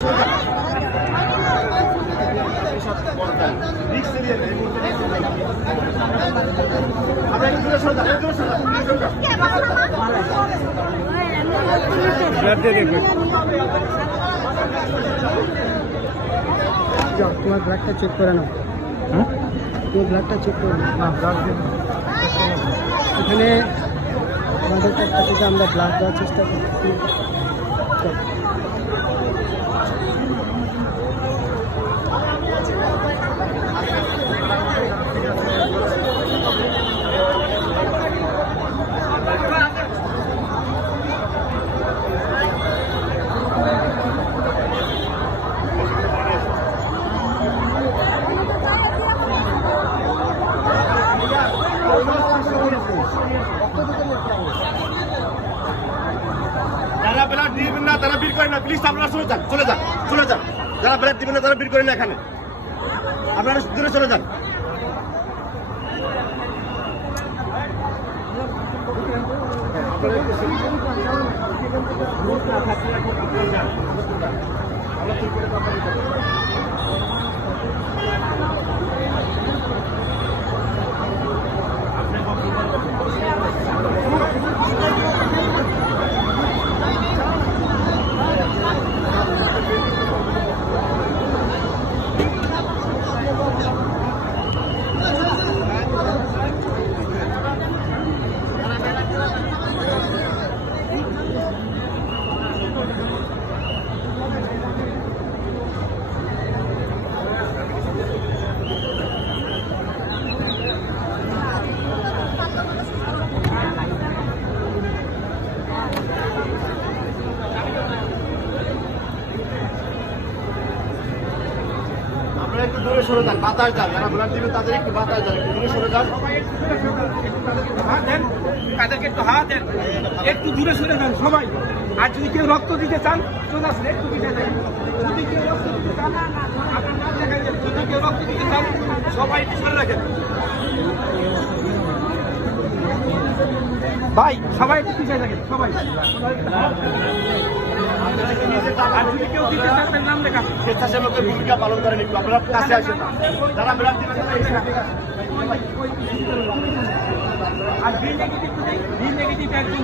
তোমার ব্লাডটা চেক করে নাও। তোমার ব্লাডটা চেক করে নাও। এখানে আমাদের কাছ থেকে আমরা ব্লাড দেওয়ার চেষ্টা করছি। যারা ব্লাড দিবেন না তারা ভিড় করেন না, প্লিজ আপনারা চলে যান, চলে যান, চলে যান। যারা ব্লাড দিবেন না তারা ভিড় করেন না, এখানে আপনারা দূরে চলে যান। একটু দূরে সরে যান, বাতাস যান। যারা ব্লাড দিবেন তাদের একটু বাতাস যান, একটু দূরে সরে যান। তাদেরকে একটু হাত দেন, একটু দূরে সরে যান সবাই। আর যদি কেউ রক্ত দিতে চান চলে আসেন, একটু দিতে চান। যদি কেউ রক্ত দিতে চান আপনার নাম দেখাই দেন। যদি কেউ রক্ত দিতে চান সবাই একটু সরে রাখেন ভাই, সবাই একটু পিছিয়ে থাকেন সবাই। আর যদি কেউ দিতে চান তার নাম লেখা। স্বেচ্ছাসেবকের ভূমিকা পালন করেন, একটু আপনারা কাছে আসেন না। যারা ব্লাড দিবেন আর বি নেগেটিভ একজন